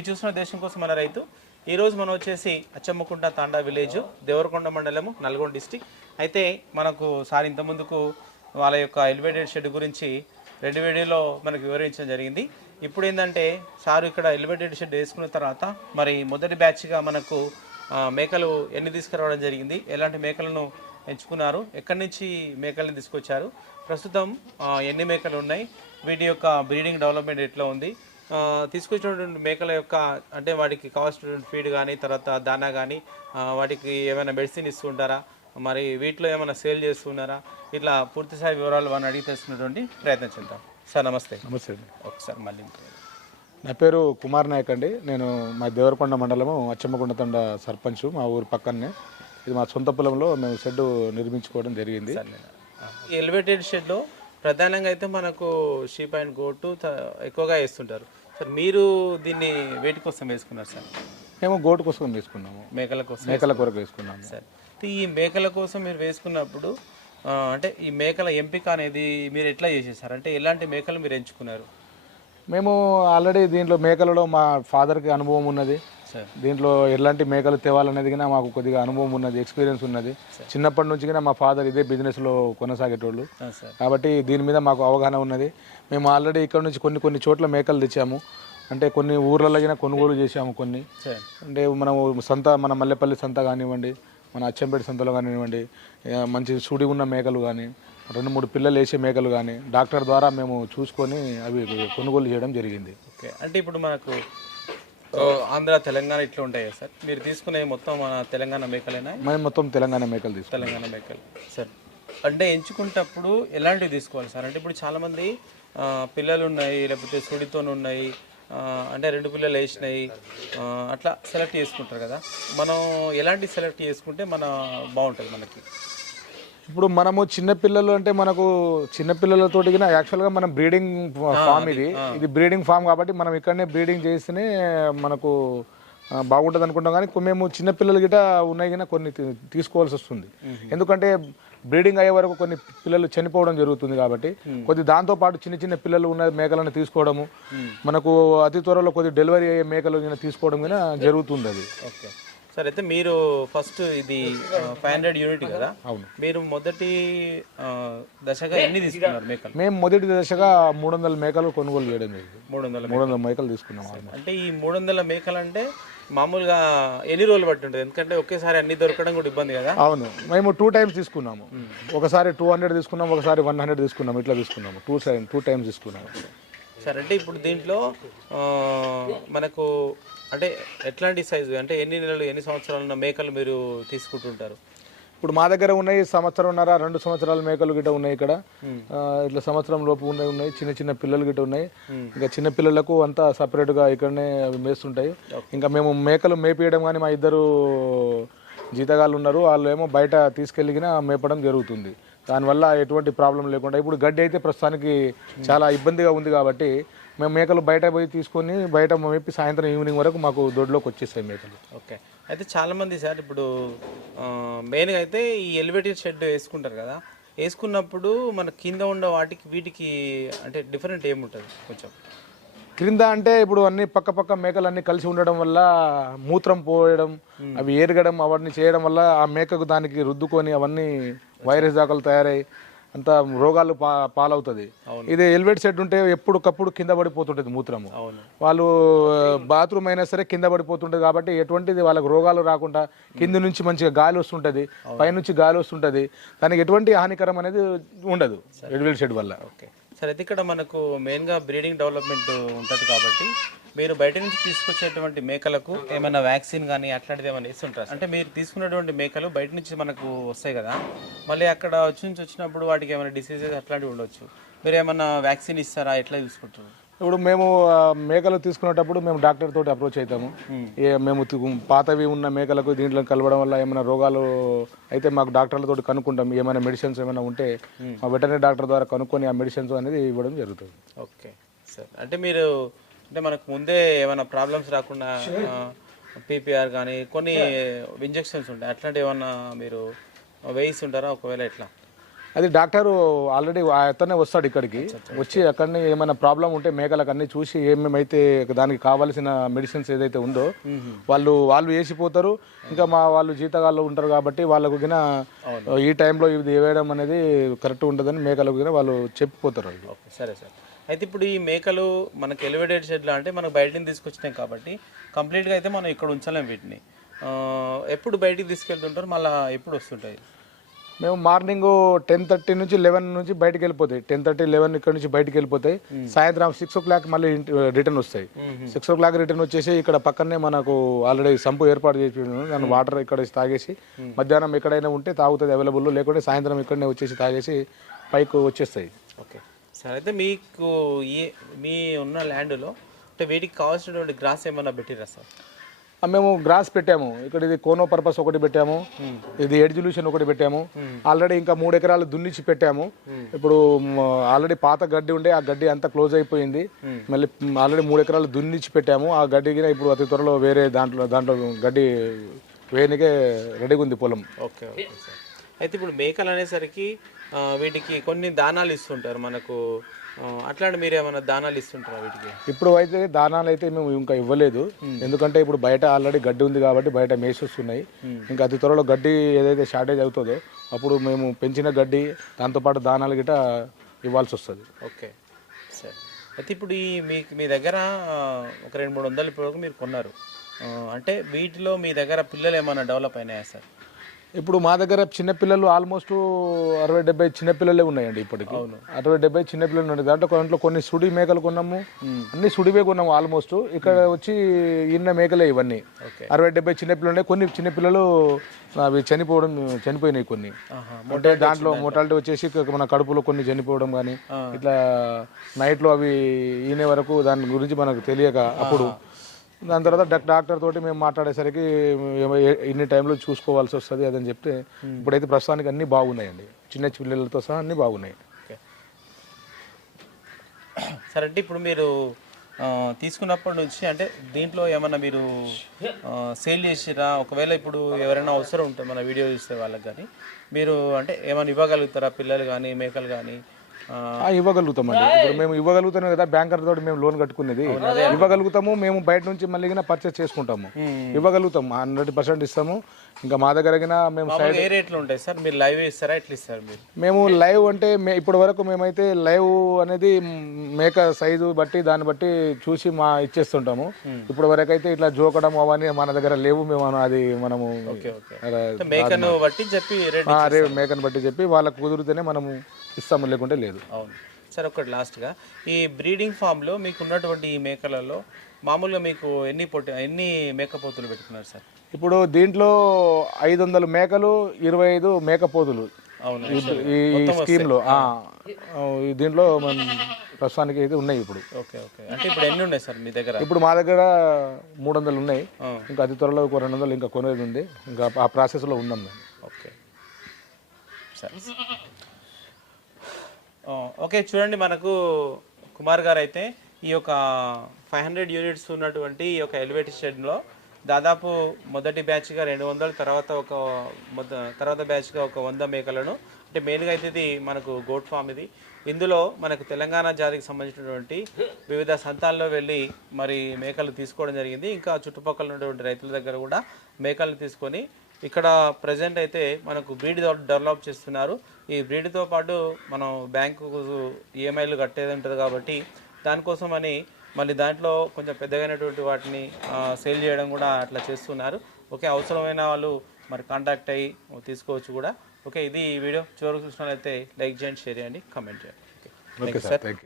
మీరు చూసిన దేశం కోసం మన రైతు. ఈ రోజు మనం వచ్చేసి అచ్చమ్మకుంట తాండా విలేజ్ దేవరకొండ మండలము నల్గొండ డిస్టిక్. అయితే మనకు సార్ ఇంతకుముందుకు వాళ్ళ యొక్క ఎలివేటెడ్ షెడ్ గురించి రెండు వీడియోలో మనకు వివరించడం జరిగింది. ఇప్పుడు ఏంటంటే సారు ఇక్కడ ఎలివేటెడ్ షెడ్ వేసుకున్న తర్వాత మరి మొదటి బ్యాచ్గా మనకు మేకలు ఎన్ని తీసుకురావడం జరిగింది? ఎలాంటి మేకలను ఎంచుకున్నారు? ఎక్కడి నుంచి మేకలను తీసుకొచ్చారు? ప్రస్తుతం ఎన్ని మేకలు ఉన్నాయి? వీటి యొక్క బ్రీడింగ్ డెవలప్మెంట్ ఎట్లా ఉంది? తీసుకొచ్చినటువంటి మేకల యొక్క అంటే వాటికి కావాల్సినటువంటి ఫీడ్ కానీ తర్వాత దానా కానీ వాటికి ఏమైనా మెడిసిన్ ఇస్తుంటారా? మరి వీటిలో ఏమైనా సేల్ చేస్తున్నారా? ఇట్లా పూర్తిస్థాయి వివరాలు వాడిని అడిగి తెలుసుకున్నటువంటి ప్రయత్నం చేద్దాం. సార్ నమస్తే. నమస్తే అండి. ఒకసారి మళ్ళీ నా పేరు కుమార్ నాయక్ అండి. నేను మా దేవరకొండ మండలము అచ్చమ్మకొండ తండ సర్పంచ్ మా ఊరు పక్కనే ఇది మా సొంత పొలంలో మేము షెడ్ నిర్మించుకోవడం జరిగింది. ఎలివేటెడ్ షెడ్లో ప్రధానంగా అయితే మనకు షీప్ అండ్ గోటు ఎక్కువగా వేస్తుంటారు. సార్ మీరు దీన్ని వేటి కోసం వేసుకున్నారు సార్? మేము గోటు కోసం వేసుకున్నాము. మేకల కోసం మేకల కొరకు వేసుకున్నాము. సార్ ఈ మేకల కోసం మీరు వేసుకున్నప్పుడు అంటే ఈ మేకల ఎంపిక అనేది మీరు ఎట్లా చేసేసారు? అంటే ఎలాంటి మేకలు మీరు ఎంచుకున్నారు? మేము ఆల్రెడీ దీంట్లో మేకలలో మా ఫాదర్కి అనుభవం ఉన్నది. దీంట్లో ఎలాంటి మేకలు తేవాలనేది కూడా మాకు కొద్దిగా అనుభవం ఉన్నది ఎక్స్పీరియన్స్ ఉన్నది. చిన్నప్పటి నుంచి కూడా మా ఫాదర్ ఇదే బిజినెస్లో కొనసాగేటోళ్ళు. సార్ కాబట్టి దీని మీద మాకు అవగాహన ఉన్నది. మేము ఆల్రెడీ ఇక్కడ నుంచి కొన్ని కొన్ని చోట్ల మేకలు తెచ్చాము. అంటే కొన్ని ఊర్లలో కొనుగోలు చేసాము కొన్ని. అంటే మనం సంత మన మల్లెపల్లి సంత కానివ్వండి మన అచ్చంపేట సంతలో కానివ్వండి మంచి సూడి ఉన్న మేకలు కానీ రెండు మూడు పిల్లలు వేసే మేకలు కానీ డాక్టర్ ద్వారా మేము చూసుకొని అవి కొనుగోలు చేయడం జరిగింది. ఓకే. అంటే ఇప్పుడు మనకు ఆంధ్ర తెలంగాణ ఇట్లా ఉంటాయి సార్? మీరు తీసుకునే మొత్తం మన తెలంగాణ మేకలేనా? మేము మొత్తం తెలంగాణ మేకలు తీసుకున్నాం. తెలంగాణ మేకలు సార్. అంటే ఎంచుకుంటప్పుడు ఎలాంటివి తీసుకోవాలి సార్? అంటే ఇప్పుడు చాలామంది పిల్లలు ఉన్నాయి లేకపోతే సుడితో ఉన్నాయి అంటే రెండు పిల్లలు వేసినాయి అట్లా సెలెక్ట్ చేసుకుంటారు కదా. మనం ఎలాంటి సెలెక్ట్ చేసుకుంటే మన బాగుంటుంది మనకి? ఇప్పుడు మనము చిన్న పిల్లలు అంటే మనకు చిన్న పిల్లలతోటి కూడా యాక్చువల్గా మనం బ్రీడింగ్ ఫామ్ ఇది. ఇది బ్రీడింగ్ ఫామ్ కాబట్టి మనం ఇక్కడనే బ్రీడింగ్ చేస్తేనే మనకు బాగుంటుంది అనుకుంటాం. కానీ మేము చిన్న పిల్లలు గిట ఉన్నాయి కానీ కొన్ని తీసుకోవాల్సి వస్తుంది. ఎందుకంటే బ్రీడింగ్ అయ్యే వరకు కొన్ని పిల్లలు చనిపోవడం జరుగుతుంది కాబట్టి కొద్ది దాంతో పాటు చిన్న చిన్న పిల్లలు ఉన్న మేకలను తీసుకోవడము మనకు అతి త్వరలో కొద్ది డెలివరీ అయ్యే మేకలు గిన తీసుకోవడం కూడా జరుగుతుంది అది. ఓకే. సార్ అయితే మీరు ఫస్ట్ ఇది ఫైవ్ హండ్రెడ్ యూనిట్ కదా? అవును. మీరు మొదటి దశగా ఎన్ని తీసుకున్నారు మేకలు? మేము మొదటి దశగా మూడు వందల మేకలు కొనుగోలు చేయడం మూడు వందల మూడు వందల మేకలు. తీసుకున్నాం. అంటే ఈ మూడు వందల మేకలు అంటే మామూలుగా ఎన్ని రోజులు పట్టి ఉంటుంది? ఎందుకంటే ఒకేసారి అన్ని దొరకడం కూడా ఇబ్బంది కదా? అవును. మేము టూ టైమ్స్ తీసుకున్నాము. ఒకసారి టూ హండ్రెడ్ తీసుకున్నాం ఒకసారి వన్ హండ్రెడ్ తీసుకున్నాం ఇట్లా తీసుకున్నాము. టూ సైడ్ టూ టైమ్స్ తీసుకున్నాము. సరే అంటే ఇప్పుడు దీంట్లో మనకు అంటే ఎట్లాంటి సైజు అంటే ఎన్ని నెలలు ఎన్ని సంవత్సరాలు ఉన్న మేకలు మీరు తీసుకుంటుంటారు? ఇప్పుడు మా దగ్గర ఉన్నాయి సంవత్సరంన్నర రెండు సంవత్సరాల మేకలు గిట్ట ఉన్నాయి ఇక్కడ. ఇట్లా సంవత్సరం లోపు ఉన్నాయి ఉన్నాయి చిన్న చిన్న పిల్లలు గిట్ట ఉన్నాయి. ఇంకా చిన్న పిల్లలకు అంతా సపరేట్గా ఇక్కడనే అవి మేస్తుంటాయి. ఇంకా మేము మేకలు మేపేయడం కానీ మా ఇద్దరు జీతగాళ్ళు ఉన్నారు వాళ్ళు ఏమో బయట తీసుకెళ్ళిన మేపడం జరుగుతుంది. దానివల్ల ఎటువంటి ప్రాబ్లం లేకుండా ఇప్పుడు గడ్డి అయితే ప్రస్తుతానికి చాలా ఇబ్బందిగా ఉంది కాబట్టి మేము మేకలు బయట పోయి తీసుకొని బయట మేపి సాయంత్రం ఈవినింగ్ వరకు మాకు దొడ్లోకి వచ్చేస్తాయి మేకలు. ఓకే. అయితే చాలామంది సార్ ఇప్పుడు మెయిన్గా అయితే ఈ ఎలివేటెడ్ షెడ్ వేసుకుంటారు కదా వేసుకున్నప్పుడు మన కింద ఉన్న వాటికి వీటికి అంటే డిఫరెంట్ ఏముంటుంది కొంచెం? క్రింద అంటే ఇప్పుడు అన్ని పక్క పక్క మేకలు అన్ని కలిసి ఉండడం వల్ల మూత్రం పోయడం అవి ఏరగడం అవన్నీ చేయడం వల్ల ఆ మేకకు దానికి రుద్దుకొని అవన్నీ వైరస్ దాఖలు తయారై అంత రోగాలు పా పాలవుతుంది. ఇది ఎలివేట్ సెట్ ఉంటే ఎప్పటికప్పుడు కింద పడిపోతుంటది మూత్రము. వాళ్ళు బాత్రూమ్ అయినా సరే కింద పడిపోతుంటది కాబట్టి ఎటువంటిది వాళ్ళకి రోగాలు రాకుండా కింద నుంచి మంచిగా గాలి వస్తుంటది పైనుంచి గాలి వస్తుంటది. దానికి ఎటువంటి హానికరం అనేది ఉండదు ఎలివేట్ షెడ్ వల్ల. ఓకే. సరే అయితే ఇక్కడ మనకు మెయిన్గా బ్రీడింగ్ డెవలప్మెంట్ ఉంటుంది కాబట్టి మీరు బయట నుంచి తీసుకొచ్చేటువంటి మేకలకు ఏమైనా వ్యాక్సిన్ కానీ అట్లాంటిది ఏమైనా ఇస్తుంటారు అంటే మీరు తీసుకున్నటువంటి మేకలు బయట నుంచి మనకు వస్తాయి కదా మళ్ళీ అక్కడ వచ్చి నుంచి వచ్చినప్పుడు వాటికి ఏమైనా డిసీజెస్ అట్లాంటివి ఉండొచ్చు. మీరు ఏమైనా వ్యాక్సిన్ ఇస్తారా? ఎట్లా చూసుకుంటారు ఇప్పుడు మేము మేకలు తీసుకునేటప్పుడు మేము డాక్టర్ తోటి అప్రోచ్ అవుతాము. ఏ మేము పాతవి ఉన్న మేకలకు దీంట్లో కలవడం వల్ల ఏమైనా రోగాలు అయితే మాకు డాక్టర్లతో కనుక్కుంటాం. ఏమైనా మెడిసిన్స్ ఏమైనా ఉంటే మా వెటర్నరీ డాక్టర్ ద్వారా కనుక్కొని ఆ మెడిసిన్స్ అనేది ఇవ్వడం జరుగుతుంది. ఓకే సరే. అంటే మీరు అంటే మనకు ముందే ఏమైనా ప్రాబ్లమ్స్ రాకుండా పీపీఆర్ కానీ కొన్ని ఇంజెక్షన్స్ ఉంటాయి. అట్లాంటివి ఏమన్నా మీరు వేయిస్తుంటారా? ఒకవేళ ఎట్లా? అది డాక్టర్ ఆల్రెడీ అతనే వస్తాడు ఇక్కడికి. వచ్చి అక్కడనే ఏమైనా ప్రాబ్లం ఉంటే మేకలకు అన్ని చూసి ఏమేమైతే దానికి కావాల్సిన మెడిసిన్స్ ఏదైతే ఉందో వాళ్ళు వాళ్ళు వేసిపోతారు. ఇంకా మా వాళ్ళు జీతగాళ్ళు ఉంటారు కాబట్టి వాళ్ళకు ఈ టైంలో ఇది వేయడం అనేది కరెక్ట్ ఉండదని మేకలకు వాళ్ళు చెప్పిపోతారు. సరే సార్. అయితే ఇప్పుడు ఈ మేకలు మనకి ఎలివేటెడ్ షెడ్లో అంటే మనకు బయట నుంచి తీసుకొచ్చినాయి కాబట్టి కంప్లీట్గా అయితే మనం ఇక్కడ ఉంచలేం వీటిని. ఎప్పుడు బయటికి తీసుకెళ్తుంటారు? మళ్ళీ ఎప్పుడు వస్తుంటాయి? మేము మార్నింగ్ టెన్ థర్టీ నుంచి లెవెన్ నుంచి బయటకు వెళ్ళిపోతాయి. టెన్ థర్టీ లెవెన్ ఇక్కడ నుంచి బయటకు వెళ్ళిపోతాయి. సాయంత్రం సిక్స్ ఓ క్లాక్ మళ్ళీ రిటర్న్ వస్తాయి. సిక్స్ ఓ క్లాక్ రిటర్న్ వచ్చేసి ఇక్కడ పక్కనే మనకు ఆల్రెడీ సంపు ఏర్పాటు చేసి దాని వాటర్ ఇక్కడ తాగేసి మధ్యాహ్నం ఎక్కడైనా ఉంటే తాగుతుంది అవైలబుల్ లేకుంటే సాయంత్రం ఇక్కడనే వచ్చేసి తాగేసి పైకి వచ్చేస్తాయి. ఓకే. సరే అయితే మీకు ఈ మీ ఉన్న ల్యాండ్లో అంటే వీటికి కావాల్సినటువంటి గ్రాస్ ఏమన్నా పెట్టిరా సార్? మేము గ్రాస్ పెట్టాము. ఇక్కడ ఇది కోనో పర్పస్ ఒకటి పెట్టాము. ఇది ఎడ్జుల్యూషన్ ఒకటి పెట్టాము. ఆల్రెడీ ఇంకా మూడు ఎకరాలు దున్నిచ్చి పెట్టాము. ఇప్పుడు ఆల్రెడీ పాత గడ్డి ఉండే ఆ గడ్డి అంతా క్లోజ్ అయిపోయింది. మళ్ళీ ఆల్రెడీ మూడు ఎకరాలు దున్నిచ్చి పెట్టాము. ఆ గడ్డి ఇప్పుడు అతి త్వరలో వేరే దాంట్లో దాంట్లో గడ్డి వేయనికే రెడీగా ఉంది పొలం. ఓకే ఓకే సార్ అయితే ఇప్పుడు మేకలు అనేసరికి వీటికి కొన్ని దానాలు ఇస్తుంటారు మనకు. అట్లాంటి మీరు ఏమైనా దానాలు ఇస్తుంటారా వీటికి? ఇప్పుడు అయితే దానాలు అయితే మేము ఇంకా ఇవ్వలేదు. ఎందుకంటే ఇప్పుడు బయట ఆల్రెడీ గడ్డి ఉంది కాబట్టి బయట మేసెస్ ఉన్నాయి ఇంకా అతి త్వరలో గడ్డి ఏదైతే షార్టేజ్ అవుతుందో అప్పుడు మేము పెంచిన గడ్డి దాంతోపాటు దానాలు గిట ఇవ్వాల్సి వస్తుంది. ఓకే. సరే. అయితే ఇప్పుడు ఈ మీకు మీ దగ్గర ఒక రెండు మూడు వందల ఇప్పుడు మీరు కొన్నారు. అంటే వీటిలో మీ దగ్గర పిల్లలు ఏమైనా డెవలప్ అయినాయా సార్? ఇప్పుడు మా దగ్గర చిన్నపిల్లలు ఆల్మోస్ట్ అరవై డెబ్బై చిన్నపిల్లలే ఉన్నాయండి ఇప్పటికి. అరవై డెబ్బై చిన్నపిల్లలు ఉన్నాయి దాంట్లో దాంట్లో కొన్ని సుడి మేకలు కొన్నాము. అన్ని సుడివే కొన్నాము ఆల్మోస్ట్. ఇక్కడ వచ్చి ఇన్న మేకలే ఇవన్నీ. అరవై డెబ్బై చిన్నపిల్లలు ఉన్నాయి. కొన్ని చిన్నపిల్లలు అవి చనిపోవడం చనిపోయినాయి కొన్ని. అంటే దాంట్లో మోటాలిటీ వచ్చేసి మన కడుపులో కొన్ని చనిపోవడం కానీ ఇట్లా నైట్లో అవి ఈనే వరకు దాని గురించి మనకు తెలియక అప్పుడు దాని తర్వాత డాక్- డాక్టర్ తోటి మేము మాట్లాడేసరికి ఇన్ని టైంలో చూసుకోవాల్సి వస్తుంది అదని చెప్తే ఇప్పుడైతే ప్రస్తుతానికి అన్ని బాగున్నాయండి. చిన్న పిల్లలతో సహా అన్ని బాగున్నాయి. సరే అంటే ఇప్పుడు మీరు తీసుకున్నప్పటి నుంచి అంటే దీంట్లో ఏమన్నా మీరు సేల్ చేసిరా? ఒకవేళ ఇప్పుడు ఎవరైనా అవసరం ఉంటే మన వీడియో చూస్తే వాళ్ళకి కానీ మీరు అంటే ఏమైనా ఇవ్వగలుగుతారా? పిల్లలు కానీ మేకలు కానీ? ఇవ్వగలుగుతామండి. ఇప్పుడు మేము ఇవ్వగలుగుతాం కదా బ్యాంకర్ తోటి మేము లోన్ కట్టుకునేది ఇవ్వగలుగుతాము మేము బయట నుంచి మళ్ళీ పర్చేస్ చేసుకుంటాము. ఇవ్వగలుగుతాం హండ్రెడ్ పర్సెంట్ ఇస్తాము. ఇంకా మా దగ్గర మేము సైడ్ ఏ రేట్లు ఉంటాయి సార్? మీరు లైవ్ ఇస్తారా ఎట్లా ఇస్తారు మీరు? మేము లైవ్ అంటే ఇప్పటి వరకు మేమైతే లైవ్ అనేది మేక సైజు బట్టి దాన్ని బట్టి చూసి మా ఇచ్చేస్తుంటాము. ఇప్పటి వరకు అయితే ఇట్లా జోకడం అవన్నీ మన దగ్గర లేవు. మేము అది మనము ఓకే ఓకే. అలా అంటే మేకను బట్టి చెప్పి మేకను బట్టి చెప్పి వాళ్ళకు కుదిరితేనే మనము ఇస్తాము లేకుంటే లేదు. అవును. సరే ఒకటి లాస్ట్గా. ఈ బ్రీడింగ్ ఫామ్లో మీకు ఉన్నటువంటి ఈ మేకలలో మామూలుగా మీకు ఎన్ని పొట్టి ఎన్ని మేకపోతులు పెట్టుకున్నారు సార్? ఇప్పుడు దీంట్లో ఐదు వందల మేకలు ఇరవై ఐదు మేకపోతులు అవును? ఈ స్కీమ్లో ఆ, ఆ, ఈ దీంట్లో మనం ప్రస్తుతానికి అయితే ఉన్నాయి ఇప్పుడు. Okay okay. అంటే ఇప్పుడు ఎన్ని ఉన్నాయి సార్ మీ దగ్గర? ఇప్పుడు మా దగ్గర మూడు వందలు ఉన్నాయి. ఇంకా అతి త్వరలో ఒక రెండు వందలు ఇంకా కొనేది ఉంది. ఇంకా ఆ ప్రాసెస్లో ఉన్నాం మేము. ఓకే. సరే ఓకే చూడండి మనకు కుమార్ గారు అయితే ఈ యొక్క ఫైవ్ హండ్రెడ్ యూనిట్స్ ఉన్నటువంటి ఈ యొక్క ఎలివేటెడ్ షెడ్లో దాదాపు మొదటి బ్యాచ్గా రెండు వందలు తర్వాత ఒక మొద తర్వాత బ్యాచ్గా ఒక వంద మేకలను అంటే మెయిన్గా అయితే ఇది మనకు గోట్ ఫామ్ ఇది. ఇందులో మనకు తెలంగాణ జాతికి సంబంధించినటువంటి వివిధ సంతాల్లో వెళ్ళి మరి మేకలు తీసుకోవడం జరిగింది. ఇంకా చుట్టుపక్కల ఉన్నటువంటి రైతుల దగ్గర కూడా మేకలను తీసుకొని ఇక్కడ ప్రజెంట్ అయితే మనకు బ్రీడ్ డెవలప్ చేస్తున్నారు. ఈ బ్రీడ్తో పాటు మనం బ్యాంకు ఈఎంఐలు కట్టేది ఉంటుంది కాబట్టి దానికోసం అని మళ్ళీ దాంట్లో కొంచెం పెద్దగైనటువంటి వాటిని సేల్ చేయడం కూడా అట్లా చేస్తున్నారు. ఓకే అవసరమైన వాళ్ళు మరి కాంటాక్ట్ అయ్యి తీసుకోవచ్చు కూడా. ఓకే ఇది ఈ వీడియో. చివరికి చూసినట్లయితే లైక్ చేయండి షేర్ చేయండి కామెంట్ చేయండి. Okay sir thank you